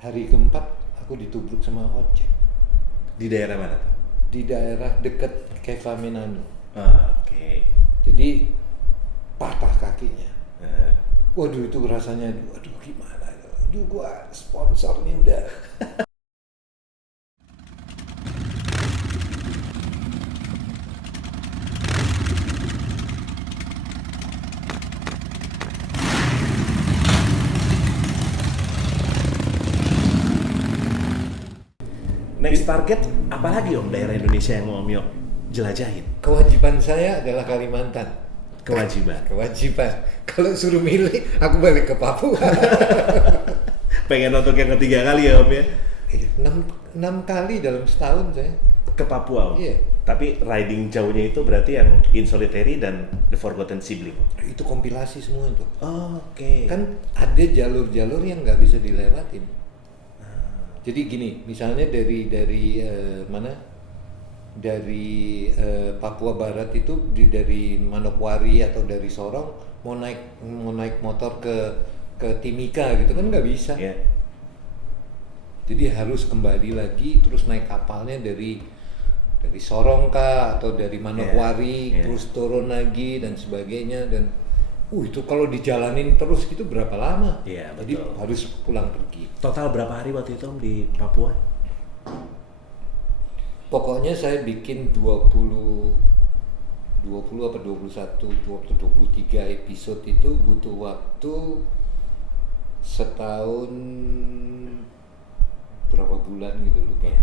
hari keempat aku ditubruk sama ojek Di daerah mana tuh? di daerah dekat Keva Menanu. Oke. Jadi patah kakinya. Eh, Waduh itu rasanya, aduh gimana? Aduh gua sponsor nih udah. Next target apalagi Om daerah Indonesia yang mau Om Yok jelajahin? Kewajiban saya adalah Kalimantan. Kewajiban. Kewajiban. Kalau suruh milih, aku balik ke Papua. Pengen untuk yang ketiga kali ya Om ya? 6 kali dalam setahun saya. Ke Papua Om? Iya. Tapi riding jauhnya itu berarti yang In Solitary dan The Forgotten Sibling. Itu kompilasi semua itu. Oke. Kan ada jalur-jalur yang nggak bisa dilewatin. Jadi gini, misalnya dari mana? Dari Papua Barat itu dari Manokwari atau dari Sorong mau naik motor ke Timika gitu kan nggak bisa. Ya. Jadi harus kembali lagi terus naik kapalnya dari Sorong kah atau dari Manokwari Yeah. terus turun lagi dan sebagainya dan itu kalau dijalanin terus gitu berapa lama? Iya, Jadi betul. harus pulang pergi. Total berapa hari waktu itu Om di Papua? Pokoknya saya bikin 20 apa 21 23 episode itu butuh waktu setahun berapa bulan gitu lupa. Iya.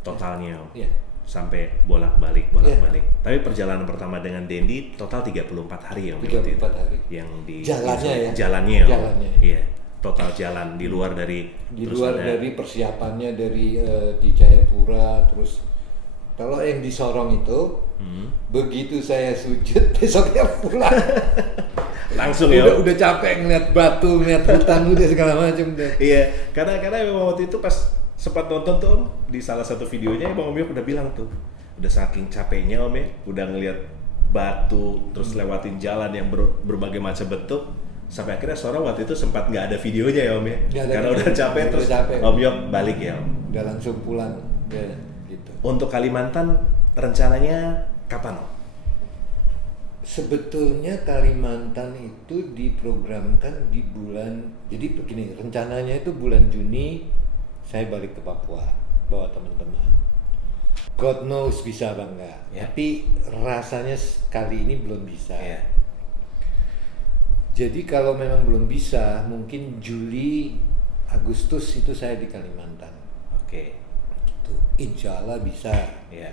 Totalnya Om? Iya. Sampai bolak-balik. Tapi perjalanan pertama dengan Dendi total 34 hari ya Om? 34 hari. Yang di Jalannya ya? Jalannya Om? Jalannya. Iya. Total jalan di luar dari Dari persiapannya dari di Jayapura terus kalau yang di Sorong itu begitu saya sujud besoknya pulang. langsung ya Om? udah capek ngeliat batu, ngeliat hutan udah segala macam deh. Iya, karena memang waktu itu pas sempat nonton tuh Om, di salah satu videonya Om Yok udah bilang tuh, udah saking capeknya Om ya, udah ngeliat batu, terus lewatin jalan yang berbagai macam bentuk, sampai akhirnya Sorong waktu itu sempat nggak ada videonya ya Om ya, Nggak ada karena video. udah capek Udah terus capek. Om Yok balik ya Om. Udah langsung pulang ya gitu. Untuk Kalimantan rencananya kapan Om? Sebetulnya Kalimantan itu diprogramkan di bulan, jadi begini rencananya itu bulan Juni saya balik ke Papua bawa teman-teman. God knows bisa apa enggak, Ya. tapi rasanya kali ini belum bisa. Iya. Jadi kalau memang belum bisa, mungkin Juli, Agustus itu saya di Kalimantan. Oke. Gitu. Insya Allah bisa. Iya.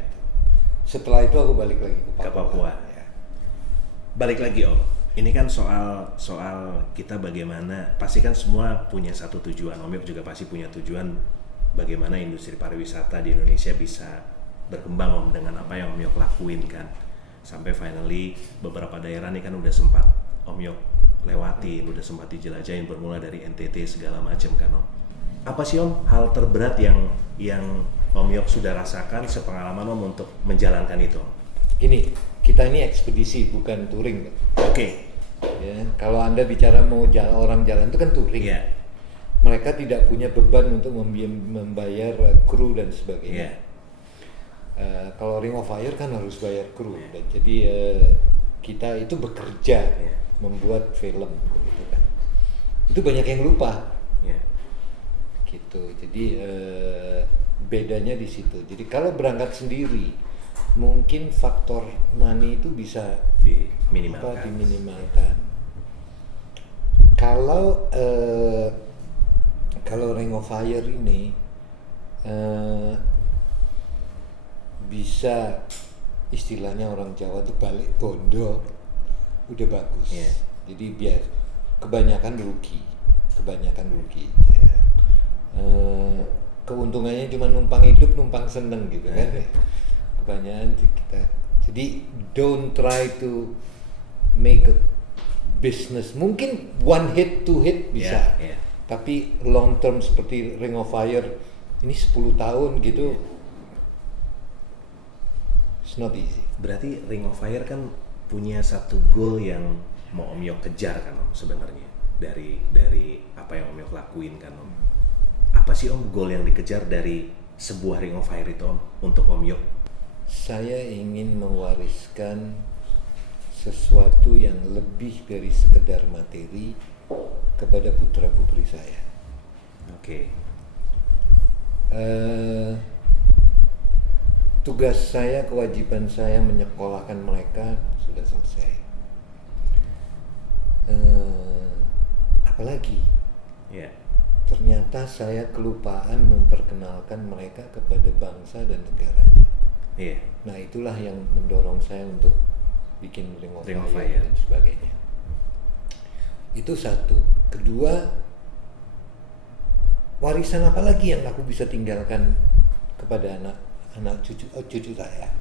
Setelah itu aku balik lagi ke Ke Papua. Papua. Ya. Balik lagi Om, ini kan soal kita bagaimana, pasti kan semua punya satu tujuan, Om Yok juga pasti punya tujuan bagaimana industri pariwisata di Indonesia bisa berkembang Om dengan apa yang Om Yok lakuin kan. Sampai finally beberapa daerah nih kan udah sempat Om Yok lewatin, udah sempat dijelajahin bermula dari NTT segala macam kan Om. Apa sih Om hal terberat yang Om Yok sudah rasakan sepengalaman Om untuk menjalankan itu Om? Gini, kita ini ekspedisi bukan touring. Oke. Ya, kalau Anda bicara mau orang jalan itu kan touring. Iya. Mereka tidak punya beban untuk membayar kru dan sebagainya. Iya. Kalau Ring of Fire kan harus bayar kru. Dan jadi kita itu bekerja membuat film gitu kan. Itu banyak yang lupa. Iya. Gitu. Jadi bedanya di situ. Jadi kalau berangkat sendiri mungkin faktor money itu bisa diminimalkan. Kalau Ring of Fire ini bisa istilahnya orang Jawa tuh balik bondo udah bagus. Yeah. Jadi biar kebanyakan rugi. Ya. Keuntungannya cuma numpang hidup, numpang seneng gitu kan. Kebanyakan kita. Jadi don't try to make a business. Mungkin one hit, two hit bisa. Yeah. Tapi long term seperti Ring of Fire ini 10 tahun gitu. It's not easy. Berarti Ring of Fire kan punya satu goal yang mau Om Yok kejar kan Om sebenarnya dari apa yang Om Yok lakuin kan Om. apa sih Om goal yang dikejar dari sebuah Ring of Fire itu Om untuk Om Yok? Saya ingin mewariskan sesuatu yang lebih dari sekedar materi kepada putra-putri saya. Oke. Tugas saya, kewajiban saya menyekolahkan mereka sudah selesai. Apalagi? Ya. Ternyata saya kelupaan memperkenalkan mereka kepada bangsa dan negaranya. Iya. Nah, itulah yang mendorong saya untuk bikin Ring of Ring of Fire Fire. dan sebagainya. Itu satu. Kedua, warisan apa lagi yang aku bisa tinggalkan kepada anak cucu saya?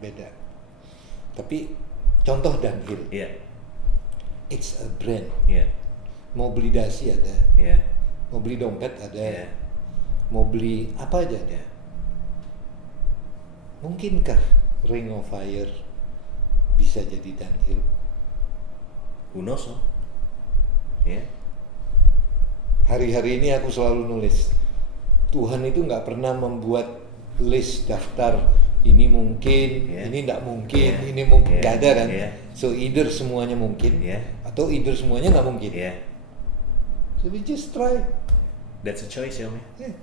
Beda. Tapi contoh Dunhill. Iya. It's a brand. Iya. Mau beli dasi ada, Iya. mau beli dompet ada, Iya. mau beli apa aja ada. Mungkinkah Ring of Fire bisa jadi Dunhill? Who knows Om? Ya. Hari-hari ini aku selalu nulis, Tuhan itu nggak pernah membuat list daftar ini mungkin, Yeah. ini nggak mungkin, Yeah. ini mungkin, Yeah. nggak ada kan? Yeah. So either semuanya mungkin, Yeah. atau either semuanya nggak mungkin. Iya. So we just try. That's a choice ya Om ya. Yeah.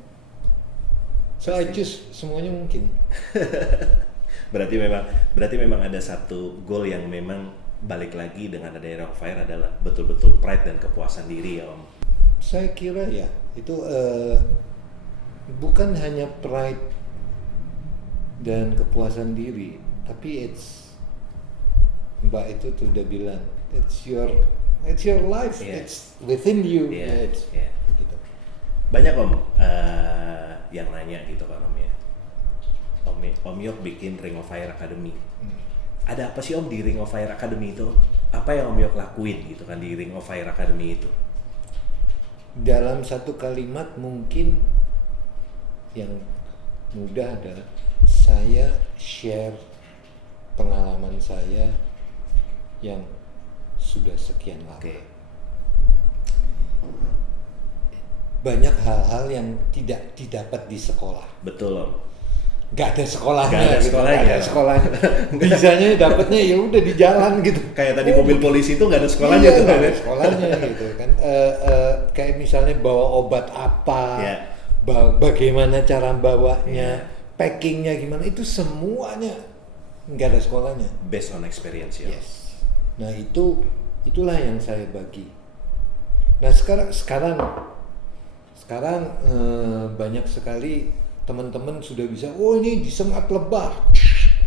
So I choose semuanya mungkin. Berarti memang ada satu goal yang memang balik lagi dengan adanya Ring of Fire adalah betul-betul pride dan kepuasan diri ya Om. Saya kira ya itu bukan hanya pride dan kepuasan diri, tapi Mbak itu sudah bilang it's your life, Yeah. it's within you. Iya. It's, Iya. gitu. Banyak Om yang nanya gitu kan Om ya. Om Yok bikin Ring of Fire Academy. Ada apa sih Om di Ring of Fire Academy itu? Apa yang Om Yok lakuin gitu kan di Ring of Fire Academy itu? Dalam satu kalimat mungkin yang mudah adalah saya share pengalaman saya yang sudah sekian lama. Oke. Banyak hal-hal yang tidak didapat di sekolah. Betul Om. Gak ada sekolahnya. Nggak ada gitu. sekolahnya. Nggak ada sekolahnya. Bisanya dapatnya ya udah di jalan gitu. Kayak tadi mobil polisi itu nggak ada sekolahnya Iya, tuh. nggak ada sekolahnya gitu kan. Kayak misalnya bawa obat apa, Iya. bagaimana cara bawanya, Iya. packingnya gimana, itu semuanya nggak ada sekolahnya. Based on experience ya. Yes. Nah itulah yang saya bagi. Nah sekarang banyak sekali teman-teman sudah bisa, oh ini disengat lebah,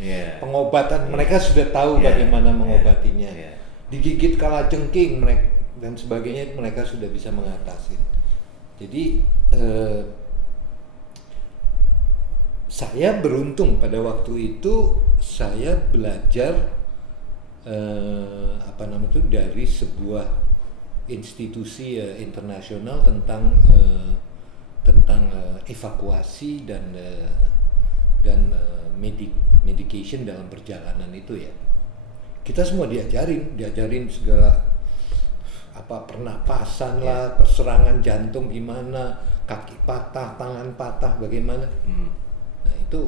Iya. pengobatan, mereka sudah tahu Yeah. bagaimana Yeah. mengobatinya. Yeah. Digigit kalajengking mereka dan sebagainya, mereka sudah bisa mengatasi. Jadi saya beruntung pada waktu itu saya belajar dari sebuah institusi internasional tentang evakuasi dan medication dalam perjalanan itu ya. Kita semua diajarin segala pernapasan lah, serangan jantung gimana, kaki patah, tangan patah bagaimana. Nah itu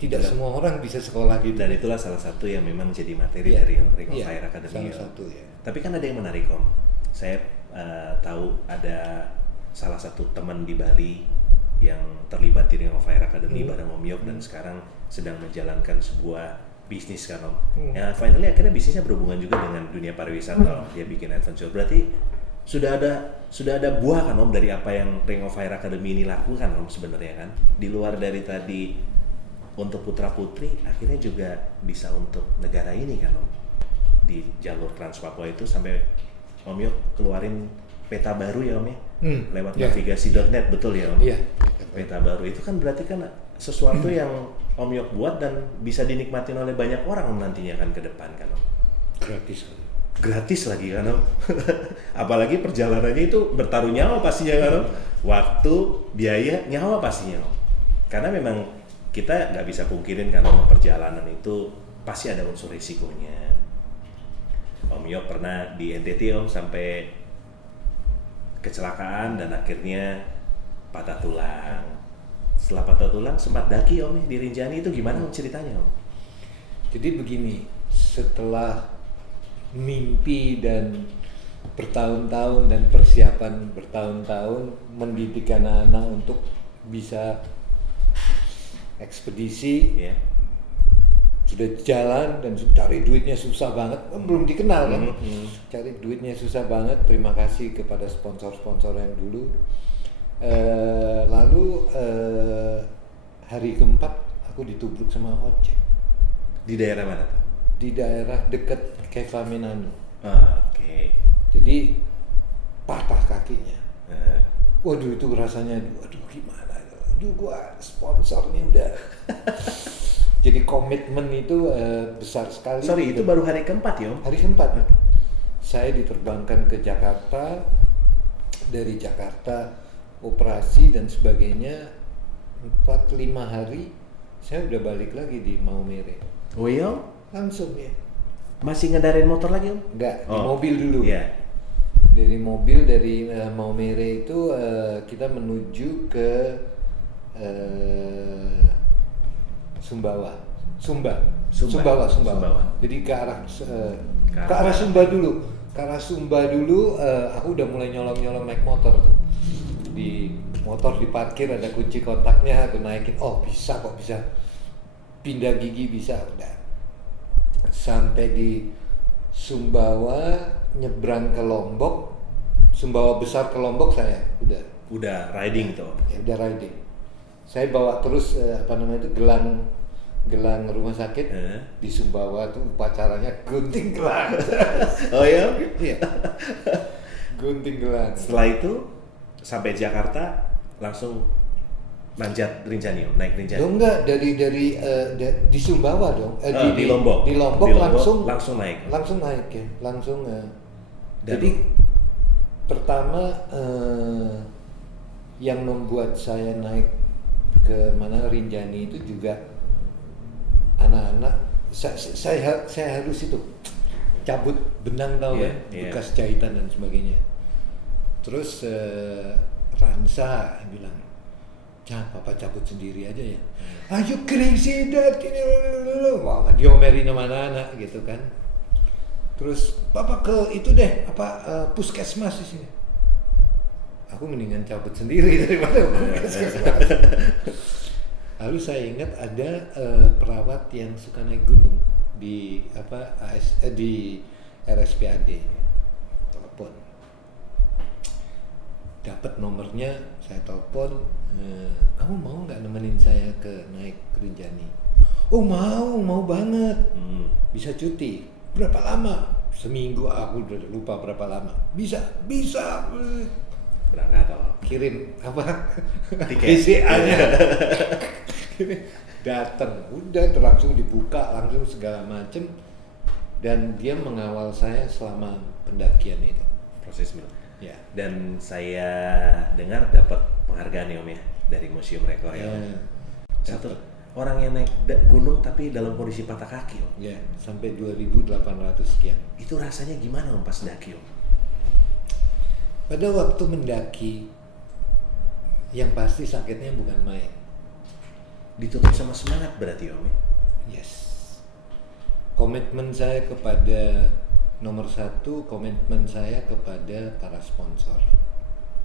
tidak semua orang bisa sekolah gitu. Dan itulah salah satu yang memang jadi materi Iya. dari Ring of Iya, Fire Academy. salah ya. satu ya. Tapi kan ada yang menarik Om. Saya tahu ada salah satu teman di Bali yang terlibat di Ring of Fire Academy bareng Om Yok dan sekarang sedang menjalankan sebuah bisnis kan Om. Ya finally akhirnya bisnisnya berhubungan juga dengan dunia pariwisata Om. Dia bikin adventure. Berarti sudah ada buah kan Om dari apa yang Ring of Fire Academy ini lakukan Om sebenarnya kan. Di luar dari tadi untuk putra putri akhirnya juga bisa untuk negara ini kan Om. Di jalur Trans Papua itu sampai Om Yok keluarin peta baru ya Om ya. Lewat ya. navigasi.net betul ya Om. Iya. Peta baru itu kan berarti kan sesuatu yang Om Yok buat dan bisa dinikmatin oleh banyak orang Om nantinya kan ke depan kan Om. Gratis lagi kan Om. Apalagi perjalanannya itu bertaruh nyawa pastinya kan Om. Waktu, biaya, nyawa pastinya Om. Karena memang kita nggak bisa pungkirin kan Om, perjalanan itu pasti ada unsur risikonya. Om Om Yok pernah di NTT Om sampai kecelakaan dan akhirnya patah tulang. Setelah patah tulang sempat daki Om di Rinjani, itu gimana Om ceritanya Om? Jadi begini, setelah mimpi dan bertahun-tahun dan persiapan bertahun-tahun mendidik anak-anak untuk bisa ekspedisi, Ya. sudah jalan dan cari duitnya susah banget, belum dikenal kan, cari duitnya susah banget. Terima kasih kepada sponsor-sponsor yang dulu. Lalu hari keempat aku ditubruk sama ojek Di daerah mana? di daerah dekat Keva Menanu. Oke. Jadi patah kakinya. Nah, Waduh, itu rasanya, aduh gimana, aduh gua sponsor nih udah. Jadi komitmen itu besar sekali. sorry, itu baru hari keempat ya Om? Hari keempat, saya diterbangkan ke Jakarta, dari Jakarta operasi dan sebagainya, 4-5 hari saya udah balik lagi di Maumere. Oh iya Om? Langsung ya, Masih ngendarin motor lagi Om? enggak, di Oh, mobil dulu. Iya. Dari mobil, dari Maumere itu kita menuju ke Sumbawa. Sumbawa. Jadi ke arah ke arah Sumba dulu. Ke arah Sumba dulu, aku udah mulai nyolong-nyolong naik motor tuh. Di motor diparkir, ada kunci kontaknya, aku naikin. Oh bisa kok, bisa pindah gigi, bisa. Udah sampai di Sumbawa, nyebrang ke Lombok. Sumbawa besar ke Lombok saya Udah riding tuh Om? ya udah riding. Saya bawa terus gelang rumah sakit di Sumbawa tuh, upacaranya gunting gelang. Oh iya? Iya. Gunting gelang. Setelah itu sampai Jakarta langsung manjat Rinjani Om, naik Rinjani? Dong enggak, di Sumbawa dong. Di Lombok. Di Lombok langsung naik. Langsung naik ya, langsung. Dan- Jadi pertama yang membuat saya naik ke mana Rinjani itu juga anak-anak. Saya harus itu cabut benang, tahu Iya, kan, iya. bekas jahitan dan sebagainya. Terus Ransa bilang, "Cah, papa cabut sendiri aja ya." "Are you crazy dad?" Wah, diomelin sama anak-anak gitu kan. Terus papa ke itu deh, puskesmas di sini. Aku mendingan cabut sendiri daripada puskesmas. Lalu saya ingat ada perawat yang suka naik gunung di di RSPAD. Telepon. Dapat nomornya, saya telepon, "Kamu mau nggak nemenin saya ke naik Rinjani?" "Oh mau banget." "Bisa cuti berapa lama?" "Seminggu." Aku udah lupa berapa lama. Bisa. Berangkat Om. Kirim Tiket. PCA-nya. Datang, udah langsung dibuka, langsung segala macem, dan dia mengawal saya selama pendakian itu. Proses mil. Ya. Dan saya dengar dapat penghargaan ya Om ya dari Museum Rekor ya Om. Satu orang yang naik gunung tapi dalam kondisi patah kaki Om. Ya, sampai 2.800 sekian. Itu rasanya gimana Om pas daki Om? Pada waktu mendaki, yang pasti sakitnya bukan main. Ditutup sama semangat berarti Om ya? Yes. Komitmen saya kepada nomor satu, komitmen saya kepada para sponsor.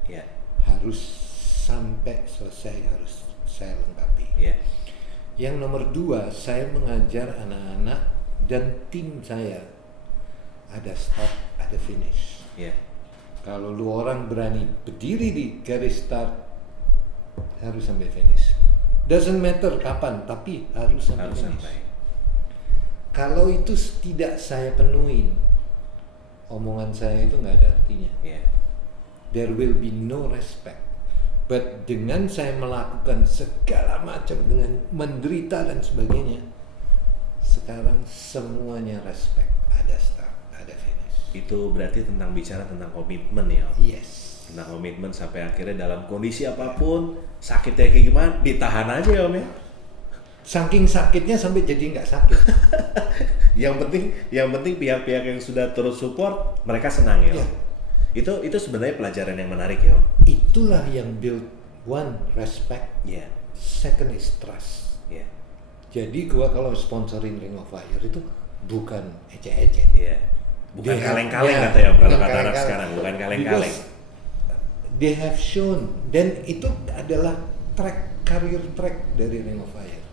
Ya. Harus sampai selesai, harus saya lengkapi. Ya. Yang nomor dua, saya mengajar anak-anak dan tim saya. Ada start, ada finish. Ya. Kalau lu orang berani berdiri di garis start, harus sampai finish. Doesn't matter kapan, tapi harus sampai Harus finish. sampai. Kalau itu tidak saya penuhin, omongan saya itu nggak ada artinya. Ya. There will be no respect. But dengan saya melakukan segala macam, dengan menderita dan sebagainya, sekarang semuanya respect. Ada start, ada finish. Itu berarti bicara tentang komitmen ya Om? Yes. Tentang komitmen sampai akhirnya dalam kondisi apapun, sakitnya kayak gimana, ditahan aja ya Om ya? Saking sakitnya sampai jadi nggak sakit. yang penting pihak-pihak yang sudah turut support mereka senang ya. Ya. Itu sebenarnya pelajaran yang menarik ya. Itulah yang build one respect, Iya. second is trust. Iya. Jadi gua kalau sponsorin Ring of Fire itu bukan ecek-ecek. Iya. Bukan They have- kaleng-kaleng ya, kata ya kalau bukan kata anak kaleng-kaleng. sekarang, bukan kaleng-kaleng. Because they have shown, dan itu adalah career track dari Ring of Fire.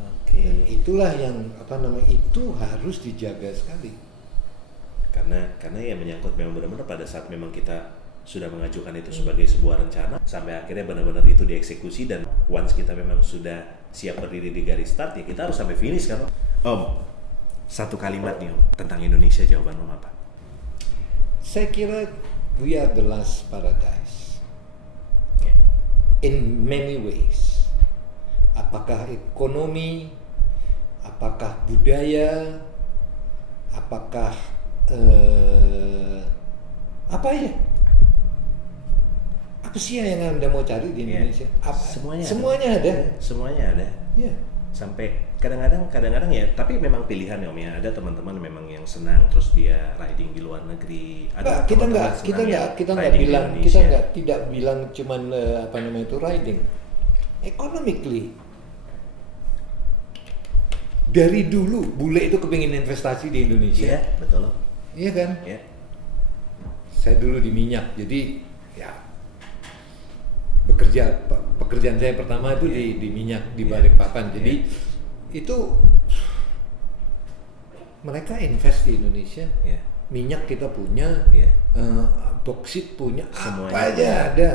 Oke. Dan itulah yang itu harus dijaga sekali. Karena ya menyangkut memang benar-benar pada saat memang kita sudah mengajukan itu sebagai sebuah rencana sampai akhirnya benar-benar itu dieksekusi, dan once kita memang sudah siap berdiri di garis start ya kita harus sampai finish kan. Om, satu kalimat nih Om tentang Indonesia, jawaban Om apa? Saya kira we are the last paradise Ya. in many ways. Apakah ekonomi, apakah budaya, apakah apa ya? Apa sih yang Anda mau cari di Ya. Indonesia? Apa? Semuanya ada. Semuanya ada. Ya. Sampai kadang-kadang ya, tapi memang pilihan ya Om ya. Ada teman-teman memang yang senang terus dia riding di luar negeri. Ada Kita teman-teman nggak senang yang kita nggak riding di bilang Indonesia. tidak bilang cuman riding, economically. Dari dulu bule itu kepingin investasi di Indonesia, Iya, betul. iya kan? Ya. Saya dulu di minyak, jadi ya pekerjaan saya pertama itu di minyak di Balikpapan. Jadi itu mereka invest di Indonesia, Ya. minyak kita punya, Ya. boksit punya, Semuanya apa aja ada. ada,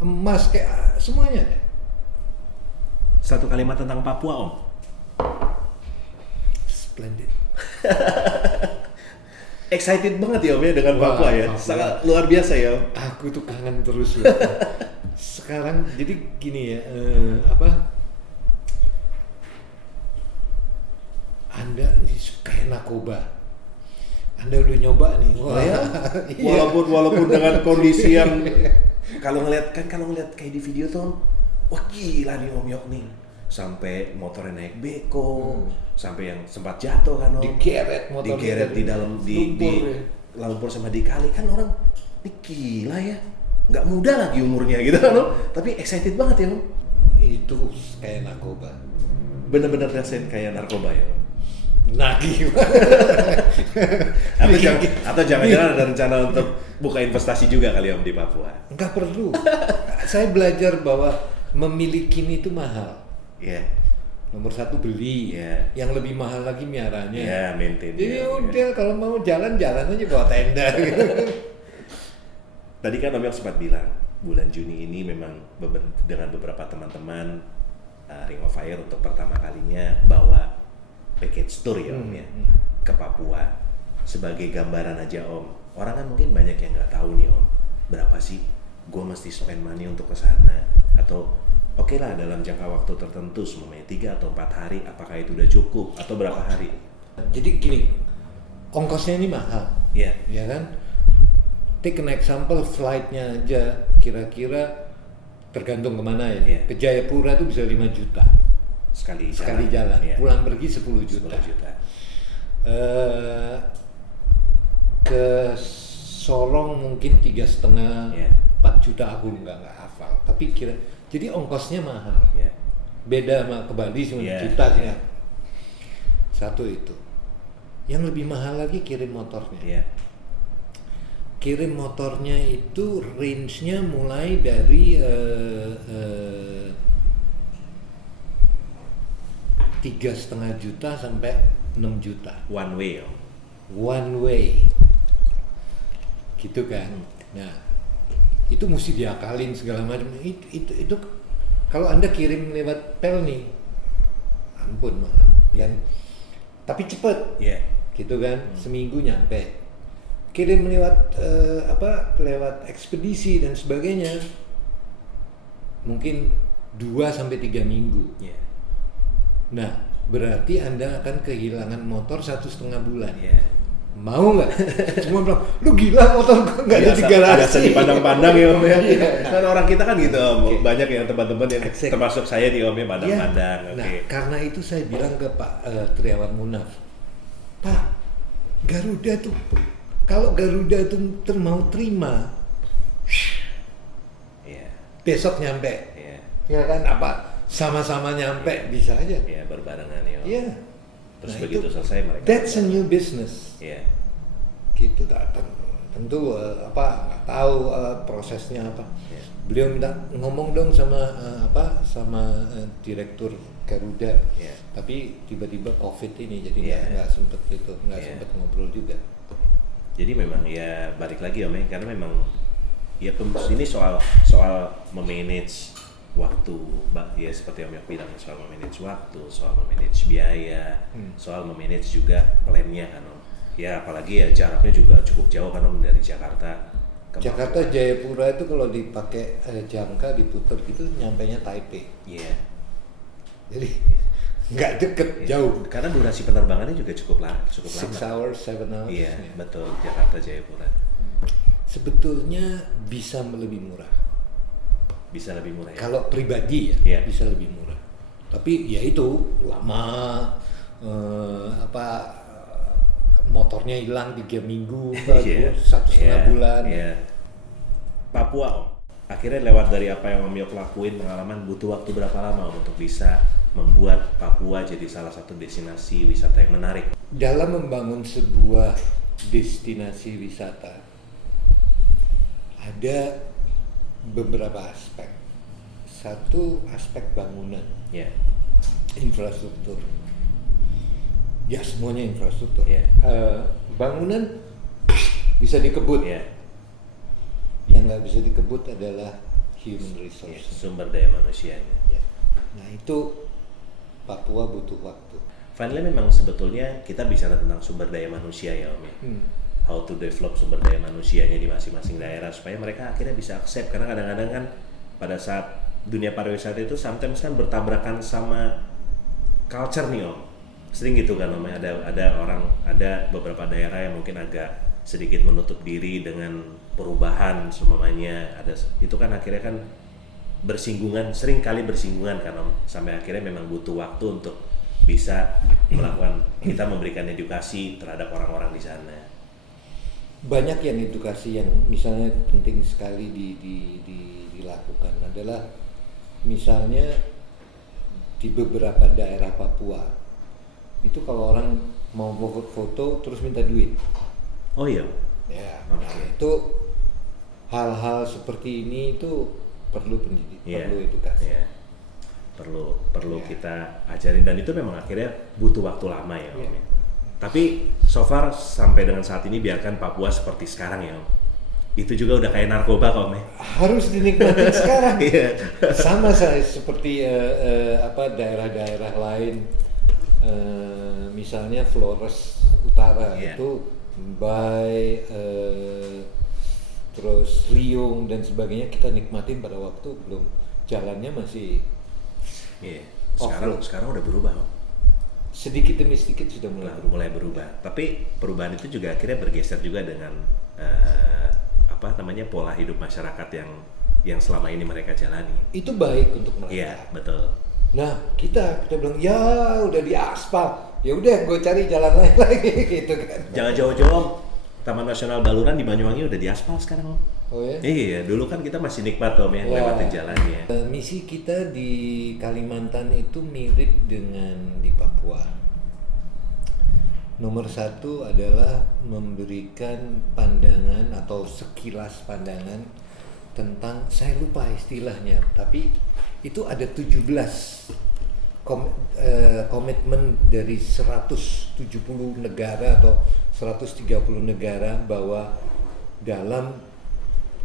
emas kayak semuanya ada. Satu kalimat tentang Papua Om. Splendid. Excited banget ya Om ya dengan Wah, Papua ya. Papua. Sangat luar biasa ya Om. Aku tuh kangen terus loh. Sekarang jadi gini ya, Anda ini kayak narkoba. Anda udah nyoba nih, wah ya? iya. Walaupun dengan kondisi yang kalau ngeliat kayak di video tuh Om, wah gila nih Om Yok nih. Sampai motornya naik beko, sampai yang sempat jatuh kan Om. Digeret motornya Digeret di dalam di lumpur sama di kali, kan orang ini gila ya. Nggak muda lagi umurnya gitu kan Om. Tapi excited banget ya Om. Itu kayak narkoba. Bener-bener rasain kayak narkoba ya Om. Nah gimana? Atau jangan-jangan ada rencana untuk buka investasi juga kali Om di Papua. Nggak perlu. Saya belajar bahwa memiliki ini itu mahal. Iya. Nomor satu beli, Iya. yang lebih mahal lagi miaranya. Iya, maintain. Jadi ya. udah kalau mau jalan-jalan aja bawa tenda gitu. Tadi kan Om Yok sempat bilang bulan Juni ini memang dengan beberapa teman-teman Ring of Fire untuk pertama kalinya bawa package tour ya Om ya ke Papua. Sebagai gambaran aja Om, orang kan mungkin banyak yang nggak tahu nih Om, berapa sih gue mesti spend money untuk ke sana, atau oke lah dalam jangka waktu tertentu semuanya 3 atau 4 hari, apakah itu udah cukup atau berapa hari? Jadi gini, ongkosnya ini mahal, Iya. ya kan? Take an example, flightnya aja kira-kira tergantung kemana ya. Iya. Ke Jayapura itu bisa 5 juta Sekali jalan. Iya. Pulang pergi 10 juta. 10 juta. Ke Sorong mungkin 3,5 Iya. 4 juta, aku nggak hafal. Tapi jadi ongkosnya mahal. Iya. Beda sama ke Bali cuma Iya, juta sih. iya. Satu itu. Yang lebih mahal lagi kirim motornya. Iya. Kirim motornya itu range-nya mulai dari 3,5 juta sampai 6 juta. One way Om. One way. Gitu kan. Nah, itu mesti diakalin segala macam. Itu kalau Anda kirim lewat pel nih, ampun mahal. Dan tapi cepet, Iya. gitu kan, seminggu nyampe. Kirim lewat lewat ekspedisi dan sebagainya, mungkin 2-3 minggu. Iya. Nah, berarti Anda akan kehilangan motor 1,5 bulan. Iya. mau nggak? Semua bilang, lu gila motor gua nggak ada di garasi. Biasa dipandang-pandang ya Om ya. Iya. Kan orang kita kan gitu Om, banyak yang teman-teman yang Exactly. termasuk saya di Om ya pandang-pandang. Iya. Oke. Nah, karena itu saya bilang ke Pak Triawan Munaf, Pak, Garuda tuh, kalau Garuda tuh mau terima, Iya. besok nyampe, Iya. ya kan? Apa sama-sama nyampe bisa aja. Iya, berbarengan ya Om. Iya. Terus Nah, begitu itu, selesai mereka. that's a new business. Iya. Gitu datang. Tentu nggak tahu prosesnya apa. Iya. Beliau minta ngomong dong sama sama direktur Garuda. Iya. Tapi tiba-tiba COVID ini jadi Iya. nggak sempet gitu, nggak Iya. sempet ngobrol juga. Jadi memang ya balik lagi Om ya, karena memang ya ini soal memanage waktu, ya seperti Om Yok bilang, soal memanage waktu, soal memanage biaya, soal memanage juga plan-nya kan Om. Ya apalagi ya jaraknya juga cukup jauh kan Om dari Jakarta ke Jakarta Papua. Jayapura itu kalau dipakai jangka diputer gitu nyampenya Taipei. Iya. Jadi nggak deket, Iya. jauh. Karena durasi penerbangannya juga cukup lama. 6 hours, 7 hours. Iya, ya. betul, Jakarta Jayapura. Sebetulnya bisa lebih murah. Bisa lebih murah ya. Kalau pribadi ya Iya. bisa lebih murah. Tapi ya itu lama motornya hilang 3 minggu, Iya. 1,5 Iya. bulan. Iya. Papua Om. Akhirnya lewat dari apa yang Om Yok lakuin, pengalaman, butuh waktu berapa lama Om untuk bisa membuat Papua jadi salah satu destinasi wisata yang menarik? Dalam membangun sebuah destinasi wisata ada beberapa aspek. Satu aspek bangunan, Ya. infrastruktur. Ya semuanya infrastruktur. Iya. Bangunan bisa dikebut. Ya. Yang nggak bisa dikebut adalah human Ya. resource. Sumber daya manusianya. Ya. Nah itu Papua butuh waktu. Finally memang sebetulnya kita bicara tentang sumber daya manusia ya Om ya. How to develop sumber daya manusianya di masing-masing daerah supaya mereka akhirnya bisa accept, karena kadang-kadang kan pada saat dunia pariwisata itu sometimes kan bertabrakan sama culture nih Om. Sering gitu kan Om, ada beberapa daerah yang mungkin agak sedikit menutup diri dengan perubahan semuanya, itu kan akhirnya kan sering kali bersinggungan kan Om, sampai akhirnya memang butuh waktu untuk bisa kita memberikan edukasi terhadap orang-orang di sana. Banyak yang edukasi yang misalnya penting sekali dilakukan adalah misalnya di beberapa daerah Papua itu kalau orang mau foto terus minta duit. Oh iya. Ya, Oke. nah itu hal-hal seperti ini itu perlu pendidikan, Iya, perlu edukasi. iya. Perlu Iya. kita ajarin, dan itu memang akhirnya butuh waktu lama ya Om. Iya. Ya. Tapi so far sampai dengan saat ini biarkan Papua seperti sekarang ya Om. Itu juga udah kayak narkoba kok Om ya. Harus dinikmati sekarang. Iya. Sama saya seperti daerah-daerah lain, misalnya Flores Utara Iya. itu Bay, terus Riung dan sebagainya kita nikmatin pada waktu belum jalannya masih Iya. Off-road. Sekarang udah berubah Om. sedikit demi sedikit sudah mulai berubah. Tapi perubahan itu juga akhirnya bergeser juga dengan pola hidup masyarakat yang selama ini mereka jalani. Itu baik untuk mereka. Iya, betul. Nah kita bilang ya udah di aspal, ya udah gue cari jalan lain lagi gitu kan. Jangan jauh-jauh Om. Taman Nasional Baluran di Banyuwangi udah diaspal sekarang Om. Oh ya? Iya, dulu kan kita masih nikmat Om ya, Ya. lewatin jalannya. Misi kita di Kalimantan itu mirip dengan di Papua. Nomor satu adalah memberikan pandangan atau sekilas pandangan tentang, saya lupa istilahnya, tapi itu ada 17 komitmen dari 170 negara atau 130 negara bahwa dalam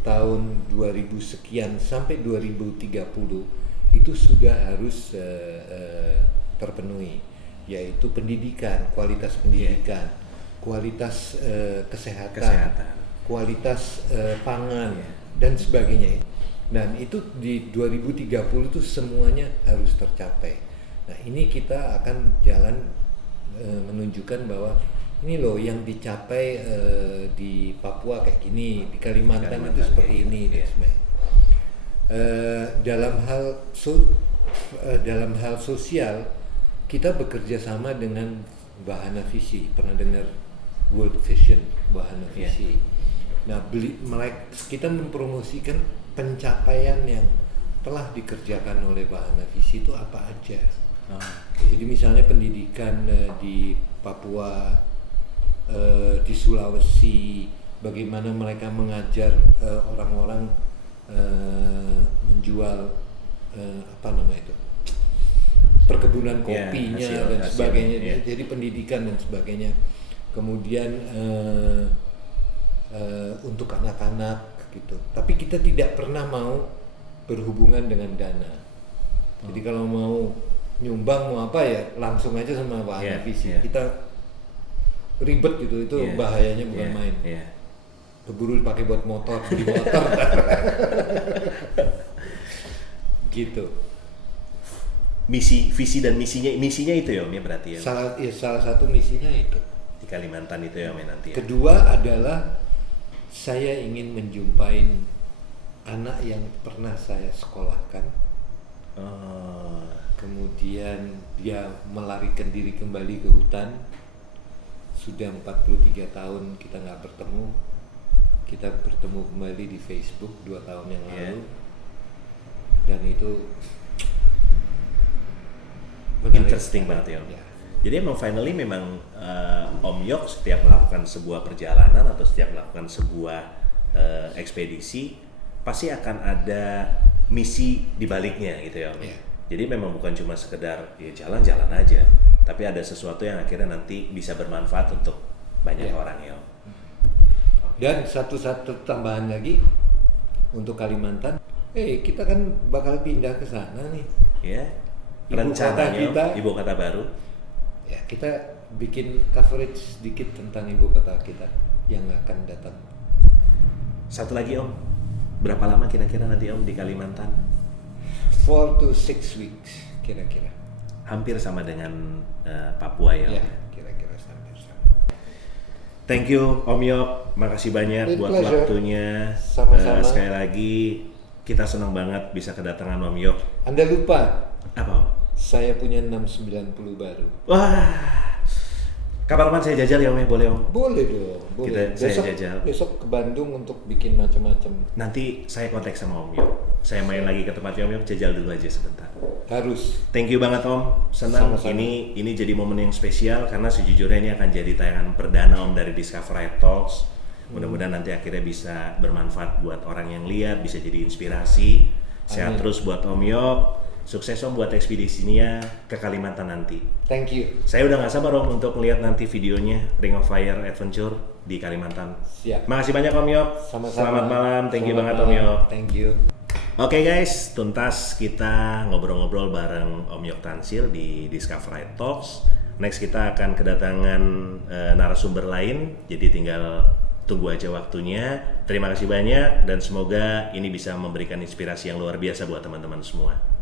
tahun 2000 sekian sampai 2030 itu sudah harus terpenuhi, yaitu pendidikan, kualitas pendidikan, kualitas kesehatan, kualitas pangan dan sebagainya. Dan itu di 2030 itu semuanya harus tercapai. Nah ini kita akan jalan menunjukkan bahwa ini loh yang dicapai di Papua kayak gini, di Kalimantan itu Kalimantan seperti kayak ini gitu, dan ya. sebagainya. Dalam hal sosial kita bekerja sama dengan Bahana Visi. Pernah dengar World Vision Bahana Iya. Visi? Nah, kita mempromosikan pencapaian yang telah dikerjakan oleh Bahana Visi itu apa aja. Oh, Jadi misalnya pendidikan di Papua, di Sulawesi, bagaimana mereka mengajar orang-orang menjual apa namanya itu, perkebunan Ya, kopinya hasil- dan hasil, sebagainya. ya. Jadi pendidikan dan sebagainya. Kemudian untuk anak-anak gitu. Tapi kita tidak pernah mau berhubungan dengan dana. Jadi kalau mau nyumbang mau apa ya langsung aja sama Bahana Yeah, Visi. yeah. Kita ribet gitu, itu Iya, bahayanya bukan iya, main. iya. Keburu dipakai buat motor, beli motor. Gitu. Visi dan misinya itu ya Om ya berarti ya. Salah satu misinya itu. Di Kalimantan itu ya Om ya nanti ya. Kedua adalah saya ingin menjumpai anak yang pernah saya sekolahkan. Oh, Kemudian dia melarikan diri kembali ke hutan. Sudah 43 tahun kita nggak bertemu. Kita bertemu kembali di Facebook 2 tahun yang Iya. lalu. Dan itu menarik interesting sekali. banget ya Om. Ya. Jadi emang finally memang Om Yok setiap melakukan sebuah perjalanan atau setiap melakukan sebuah ekspedisi pasti akan ada misi di baliknya gitu ya Om. Iya. Jadi memang bukan cuma sekedar ya jalan-jalan aja, tapi ada sesuatu yang akhirnya nanti bisa bermanfaat untuk banyak Iya. orang ya Om. Dan satu tambahan lagi untuk Kalimantan, kita kan bakal pindah ke sana nih. Ya. Ibu Rencananya kota kita. Om, ibu kota baru. Ya, kita bikin coverage sedikit tentang ibu kota kita yang akan datang. Satu lagi Om, berapa lama kira-kira nanti Om di Kalimantan? 4 to 6 weeks kira-kira. Hampir sama dengan Papua ya Om. Ya, kira-kira sama. Thank you Om Yok, makasih banyak With buat pleasure. waktunya. Sama-sama. Sekali lagi kita senang banget bisa kedatangan Om Yok. Anda lupa, Apa Om? saya punya 690 baru. Wah, kapan-kapan saya jajal ya Om ya, boleh Om? Boleh dong, boleh. Saya jajal. Besok ke Bandung untuk bikin macam-macam. Nanti saya kontak sama Om Yok. Saya main lagi ke tempatnya Om Yok, jajal dulu aja sebentar. Harus. Thank you banget Om, senang. Sama-sama. Ini jadi momen yang spesial karena sejujurnya ini akan jadi tayangan perdana Om dari Discovery Talks. Mudah-mudahan nanti akhirnya bisa bermanfaat buat orang yang lihat, bisa jadi inspirasi. Sehat Amin. terus buat Om Yok. Sukses Om buat ekspedisinya ke Kalimantan nanti. Thank you. Saya udah gak sabar Om untuk melihat nanti videonya Ring of Fire Adventure di Kalimantan. Siap. Makasih banyak Om Yok. Sama-sama. Selamat malam. Thank you Selamat banget Om malam. Yok. Thank you. Oke guys, tuntas kita ngobrol-ngobrol bareng Om Yok Tansil di Discovery Talks. Next kita akan kedatangan narasumber lain, jadi tinggal tunggu aja waktunya. Terima kasih banyak dan semoga ini bisa memberikan inspirasi yang luar biasa buat teman-teman semua.